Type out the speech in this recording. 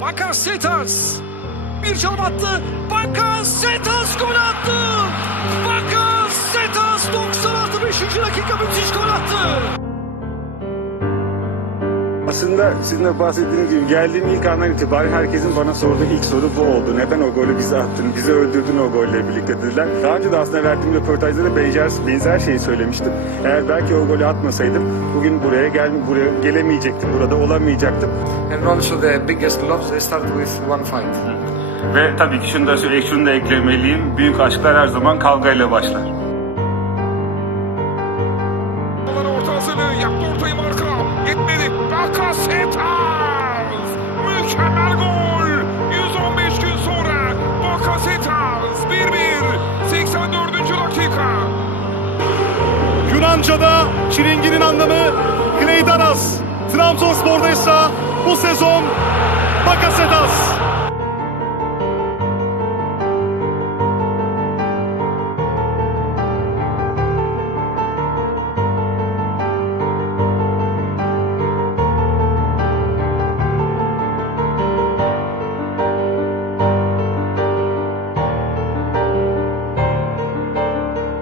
Bakasetas. Bir çalım attı. Bakasetas gol attı. Bakasetas 96 5. dakika müthiş gol Aslında sizin de bahsettiğiniz gibi geldiğim ilk andan itibaren herkesin bana sorduğu ilk soru bu oldu. Neden o golü bize attın, bizi öldürdün o golle birlikte dediler. Daha önce de aslında verdiğim röportajda da benzer, benzer şeyi söylemiştim. Eğer belki o golü atmasaydım bugün buraya gel buraya gelemeyecektim, burada olamayacaktım. And also the biggest loves they start with one fight. Ve tabii ki şunu da, söyle- şunu da eklemeliyim. Büyük aşklar her zaman kavgayla başlar. Orta hazırlığı yaptı ortayı marka. Yetmedi. Bakasetas. Mükemmel gol. 115 gün sonra Bakasetas 1-1. 84. dakika. Yunanca'da çilinginin anlamı Kleidaras. Trabzonspor'da ise bu sezon Bakasetas.